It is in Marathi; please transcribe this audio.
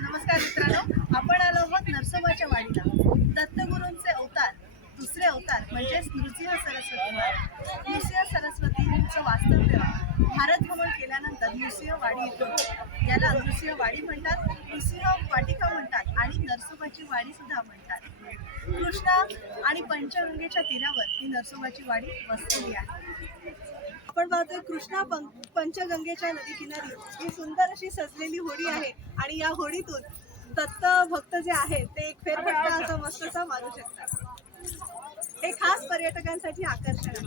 नमस्कार मित्रांनो. आपण आलो आहोत नरसोबाच्या वाडीला. दत्तगुरूंचे अवतार दुसरे अवतार म्हणजेच नृसिंह सरस्वती नृसिंह सरस्वतींचं वास्तव्य भारत भ्रमण केल्यानंतर नृसिंह वाडी येतो याला नृसिंह वाडी म्हणतात नृसिंह वाटिका म्हणतात आणि नरसोबाची वाडी सुद्धा म्हणतात. कृष्णा आणि पंचगंगेच्या तीरावर ही नरसोबाची वाडी वसलेली आहे. आपण कृष्णा पं- पंचगंगेच्या नदी किनारी ही सुंदर अशी सजलेली होडी आहे. आणि या होडीतून दत्त भक्त जे आहेत ते एक फेरफटका असा मस्तसा मारू शकतात. हे खास पर्यटकांसाठी आकर्षण आहे.